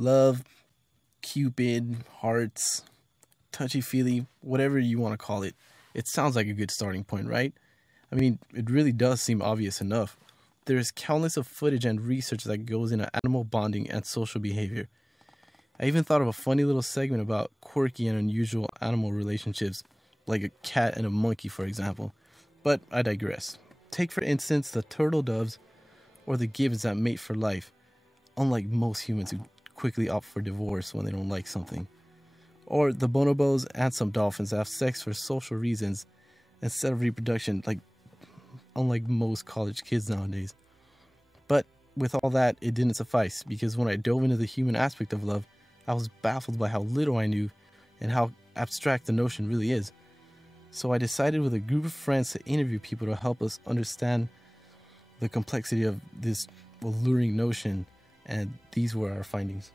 Love, Cupid, hearts, touchy-feely, whatever you want to call it. It sounds like a good starting point, right? I mean, it really does seem obvious enough. There is countless of footage and research that goes into animal bonding and social behavior. I even thought of a funny little segment about quirky and unusual animal relationships, like a cat and a monkey, for example. But I digress. Take, for instance, the turtle doves or the gibbons that mate for life, unlike most humans who quickly opt for divorce when they don't like something. Or the bonobos and some dolphins that have sex for social reasons instead of reproduction, unlike most college kids nowadays. But with all that, it didn't suffice, because when I dove into the human aspect of love, I was baffled by how little I knew and how abstract the notion really is. So I decided with a group of friends to interview people to help us understand the complexity of this alluring notion, and these were our findings.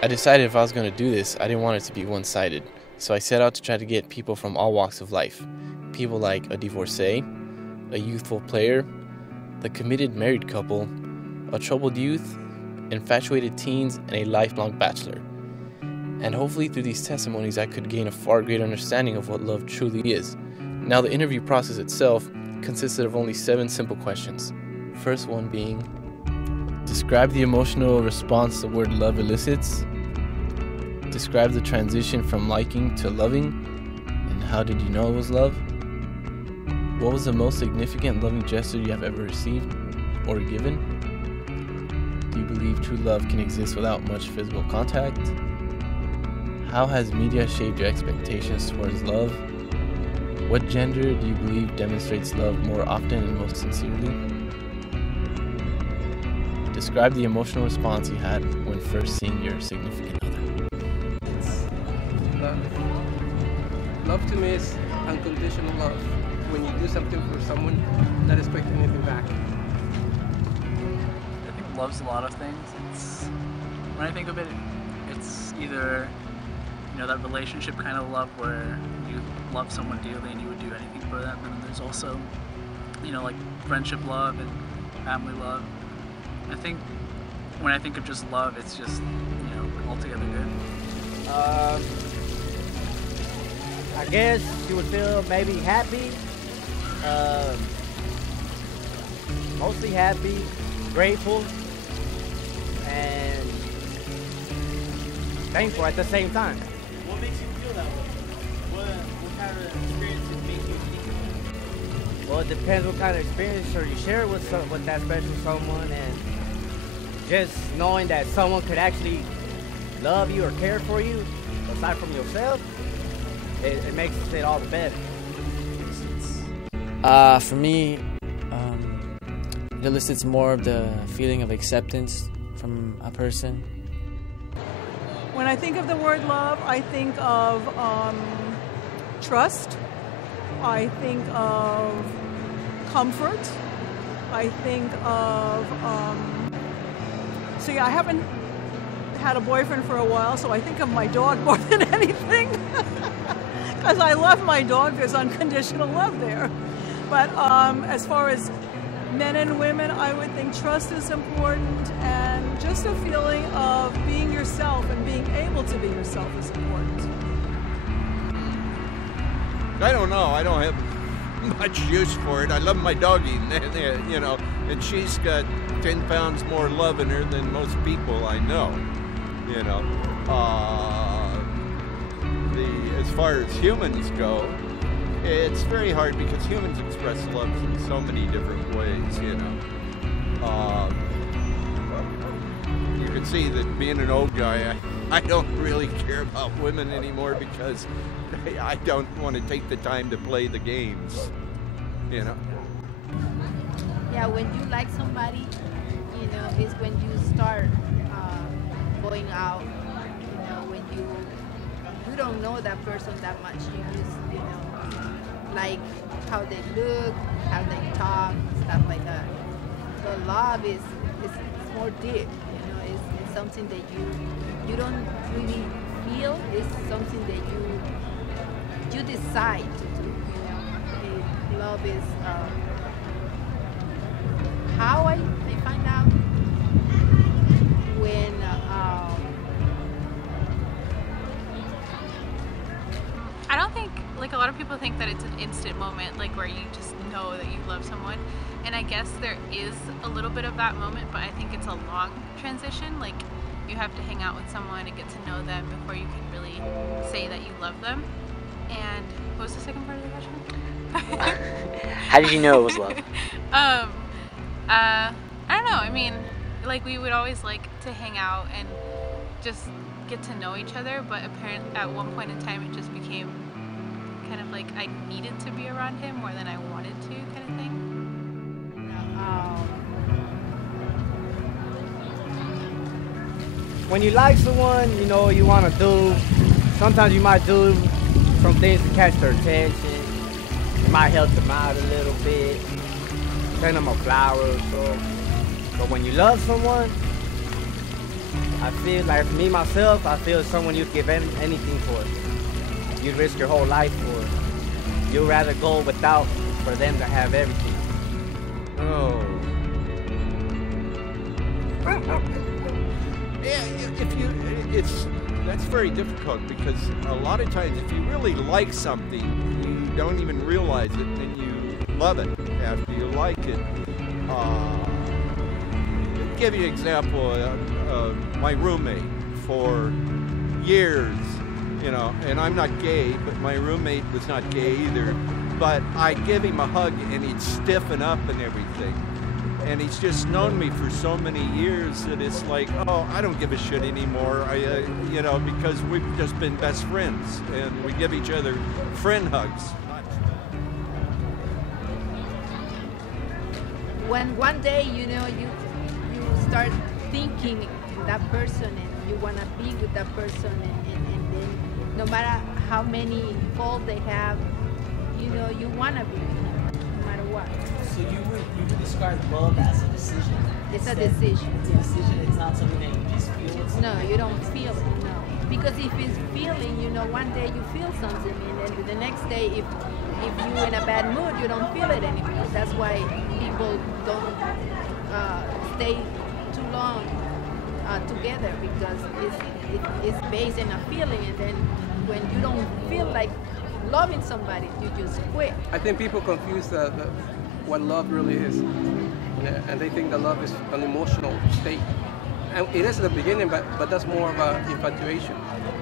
I decided if I was going to do this, I didn't want it to be one-sided. So I set out to try to get people from all walks of life. People like a divorcee, a youthful player, the committed married couple, a troubled youth, infatuated teens, and a lifelong bachelor. And hopefully through these testimonies I could gain a far greater understanding of what love truly is. Now the interview process itself consisted of only 7 simple questions. First one being, describe the emotional response the word love elicits. Describe the transition from liking to loving, and how did you know it was love? What was the most significant loving gesture you have ever received or given? Do you believe true love can exist without much physical contact? How has media shaped your expectations towards love? What gender do you believe demonstrates love more often and most sincerely? Describe the emotional response you had when first seeing your significant other. Love to me is unconditional love. When you do something for someone, not expecting anything back. I think love's a lot of things. When I think of it, it's either that relationship kind of love where you love someone dearly and you would do anything for them, and then there's also like friendship love and family love. I think when I think of just love, it's just altogether good. I guess you would feel maybe happy, mostly happy, grateful, and thankful at the same time. What makes you feel that way? What kind of experiences make you think? Well, it depends what kind of experience or you share with that special someone, and just knowing that someone could actually love you or care for you aside from yourself, it makes it all the better. For me, it elicits more of the feeling of acceptance from a person. When I think of the word love, I think of trust. I think of comfort. I think of I haven't had a boyfriend for a while, so I think of my dog more than anything. Because I love my dog, there's unconditional love there. But as far as men and women, I would think trust is important, and just a feeling of being yourself and being able to be yourself is important. I don't know. I don't have much use for it. I love my doggie, and she's got 10 pounds more love in her than most people I know. you know. As far as humans go, it's very hard because humans express love in so many different ways, you know. You can see that being an old guy, I don't really care about women anymore because I don't want to take the time to play the games, you know. Yeah, when you like somebody, you know, is when you start going out, you know, when you don't know that person that much. You just, you know, like how they look, how they talk, stuff like that. So love is more deep, you know, it's something that you don't really feel, it's something that you decide to do, you know. Love is how I find out when I don't think, like, a lot of people think that it's an instant moment, like where you just know that you love someone, and I guess there is a little bit of that moment, but I think it's a long transition. Like, you have to hang out with someone and get to know them before you can really say that you love them. And what was the second part of the question? How did you know it was love? I don't know. I mean, like, we would always like to hang out and just get to know each other, but apparently at one point in time it just became kind of like I needed to be around him more than I wanted to, kind of thing. When you like someone, you know, you want to do, sometimes you might do some things to catch their attention. You might help them out a little bit, send them a flower or so. But when you love someone, I feel like, me myself, I feel someone you'd give anything for. You'd risk your whole life for. You'd rather go without for them to have everything. Oh. Yeah, that's very difficult because a lot of times if you really like something, you don't even realize it and you love it after you like it. To give you an example, my roommate for years, you know, and I'm not gay, but my roommate was not gay either, but I'd give him a hug and he'd stiffen up and everything. And he's just known me for so many years that it's like, oh, I don't give a shit anymore, you know, because we've just been best friends and we give each other friend hugs. When one day, you know, you start thinking that person and you want to be with that person and then no matter how many faults they have, you know, you want to be with them no matter what. So you would describe love as a decision? It's a decision. It's a decision, it's not something that you just feel? No, you don't feel it, no. Because if it's feeling, you know, one day you feel something and then the next day if you're in a bad mood, you don't feel it anymore. That's why people don't stay too long together because it's based in a feeling, and then when you don't feel like loving somebody, you just quit. I think people confuse what love really is, and they think that love is an emotional state. And it is at the beginning, but that's more of an infatuation.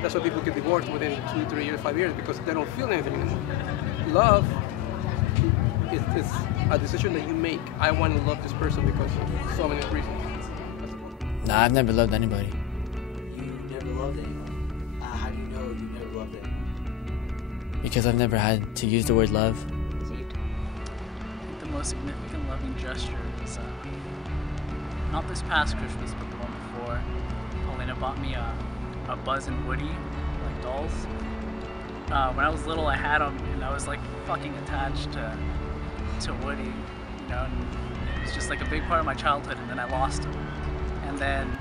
That's why people get divorced within 2, 3 years, 5 years, because they don't feel anything anymore. Love is a decision that you make. I want to love this person because of so many reasons. Nah, I've never loved anybody. You never loved anyone? How do you know you never loved anyone? Because I've never had to use the word love. The most significant loving gesture was not this past Christmas, but the one before. Paulina bought me a Buzz and Woody, like dolls. When I was little, I had them, and I was like fucking attached to Woody, you know. And it was just like a big part of my childhood, and then I lost him. And then,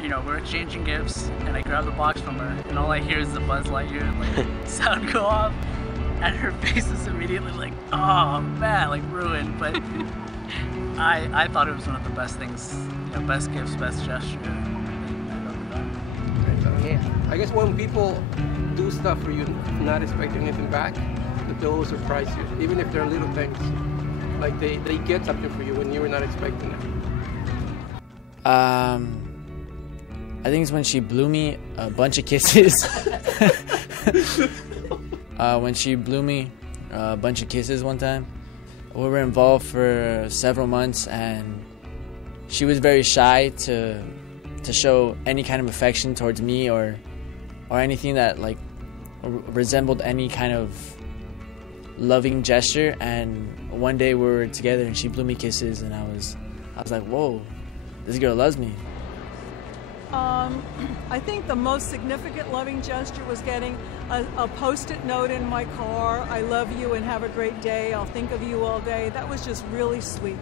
you know, we're exchanging gifts, and I grab the box from her, and all I hear is the Buzz Lightyear like sound go off, and her face is immediately like, oh man, like ruined. But I thought it was one of the best things, you know, best gifts, best gesture I've ever done. Yeah. I guess when people do stuff for you, not expecting anything back, that they will surprise you, even if they're little things. Like they get something for you when you were not expecting it. I think it's when she blew me a bunch of kisses. When she blew me a bunch of kisses one time. We were involved for several months, and she was very shy to show any kind of affection towards me or anything that like resembled any kind of loving gesture. And one day we were together and she blew me kisses, and I was like, whoa, this girl loves me. I think the most significant loving gesture was getting a post-it note in my car. I love you and have a great day. I'll think of you all day. That was just really sweet.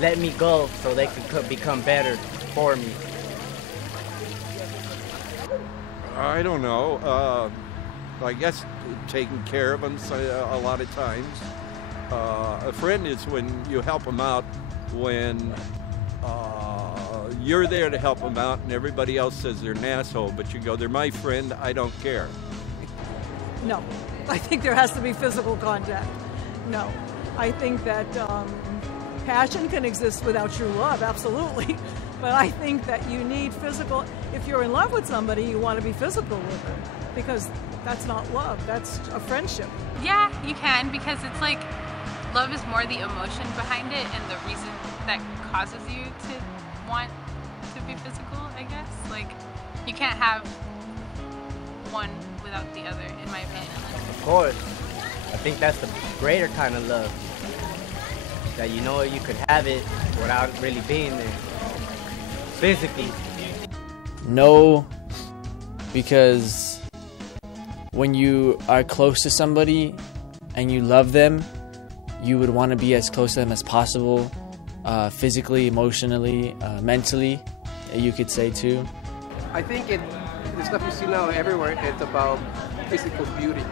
Let me go so they could become better for me. I don't know. I guess taking care of them a lot of times. A friend is when you help them out when you're there to help them out and everybody else says they're an asshole, but you go, they're my friend, I don't care. No, I think there has to be physical contact. No, I think that passion can exist without true love, absolutely. But I think that you need physical. If you're in love with somebody, you want to be physical with them, because that's not love, that's a friendship. Yeah, you can, because it's like love is more the emotion behind it and the reason that causes you to want to be physical, I guess. Like, you can't have one without the other, in my opinion. Of course. I think that's the greater kind of love. That you know you could have it without really being there. Physically. No, because when you are close to somebody and you love them, you would want to be as close to them as possible, physically, emotionally, mentally, you could say too. I think the stuff you see now everywhere, it's about physical beauty.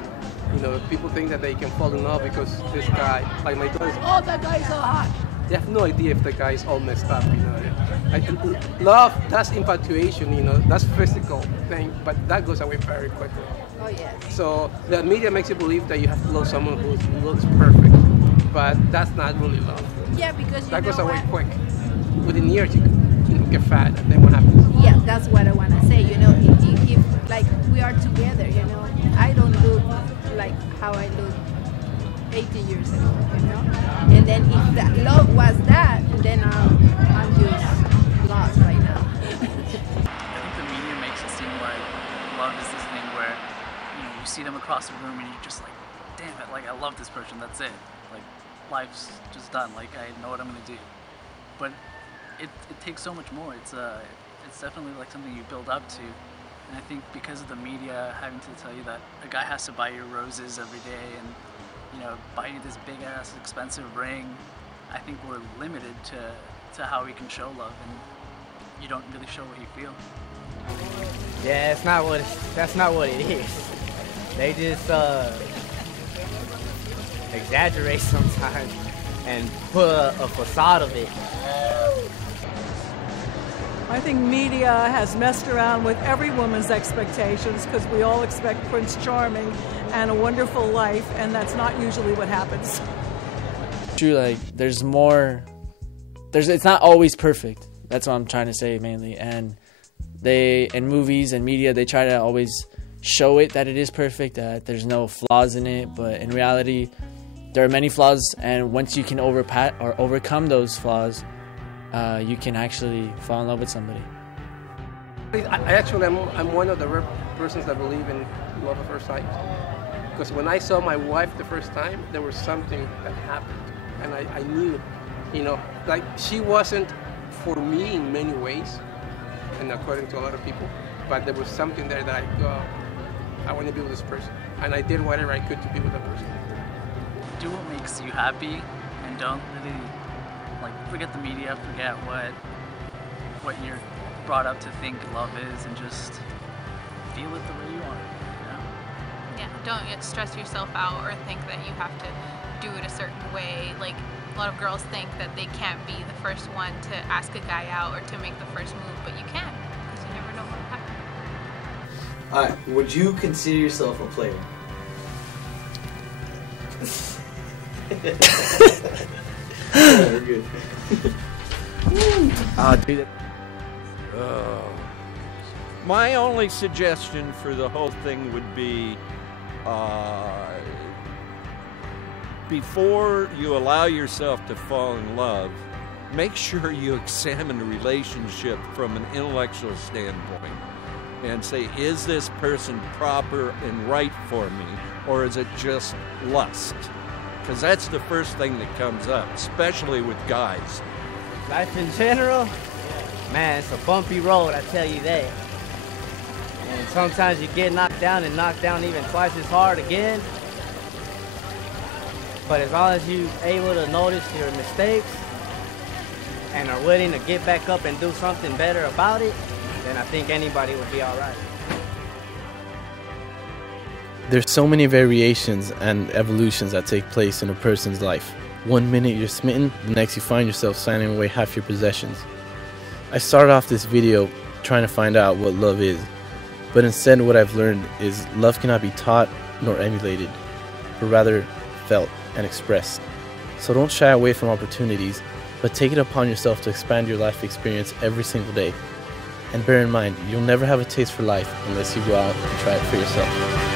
You know, people think that they can fall in love because this guy, like my daughter's, oh, that guy's so hot. They have no idea if the guy's all messed up, you know. Love, that's infatuation, you know, that's physical thing, but that goes away very quickly. Oh, yeah. So the media makes you believe that you have to love someone who looks perfect, but that's not really love. Yeah, because that goes away what? quick. Within years, you get fat, and then what happens? Yeah, that's what I want to say. You know, if like we are together, you know, I don't look like how I look 18 years ago, you know. And then if that love was that, then I'm just lost right now. I think the media makes it seem like love is this thing where, you know, you see them across the room and you're just like, damn it, like I love this person, that's it. Like life's just done, like I know what I'm gonna do. But it takes so much more. It's definitely like something you build up to. And I think because of the media having to tell you that a guy has to buy you roses every day and, you know, buy you this big ass expensive ring, I think we're limited to how we can show love, and you don't really show what you feel. Yeah, that's not what it is. They just exaggerate sometimes and put a facade of it. I think media has messed around with every woman's expectations, because we all expect Prince Charming and a wonderful life, and that's not usually what happens. True, like there's more. It's not always perfect. That's what I'm trying to say mainly. And they, in movies and media, they try to always show it that it is perfect, that there's no flaws in it. But in reality, there are many flaws, and once you can overcome those flaws, you can actually fall in love with somebody. I'm one of the rare persons that believe in love at first sight. Because when I saw my wife the first time, there was something that happened, and I knew, you know, like she wasn't for me in many ways, and according to a lot of people, but there was something there that I want to be with this person, and I did whatever I could to be with that person. Do what makes you happy, and don't really forget the media, forget what you're brought up to think love is, and just feel it the way you want it, you know? Yeah, don't stress yourself out or think that you have to do it a certain way. Like, a lot of girls think that they can't be the first one to ask a guy out or to make the first move, but you can, because you never know what will happen. Alright, would you consider yourself a player? Yeah, we're good. Dude. My only suggestion for the whole thing would be before you allow yourself to fall in love, make sure you examine the relationship from an intellectual standpoint and say, is this person proper and right for me, or is it just lust? Because that's the first thing that comes up, especially with guys. Life in general, man, it's a bumpy road, I tell you that. And sometimes you get knocked down and knocked down even twice as hard again. But as long as you're able to notice your mistakes and are willing to get back up and do something better about it, then I think anybody would be all right. There's so many variations and evolutions that take place in a person's life. One minute you're smitten, the next you find yourself signing away half your possessions. I started off this video trying to find out what love is, but instead what I've learned is love cannot be taught nor emulated, but rather felt and expressed. So don't shy away from opportunities, but take it upon yourself to expand your life experience every single day. And bear in mind, you'll never have a taste for life unless you go out and try it for yourself.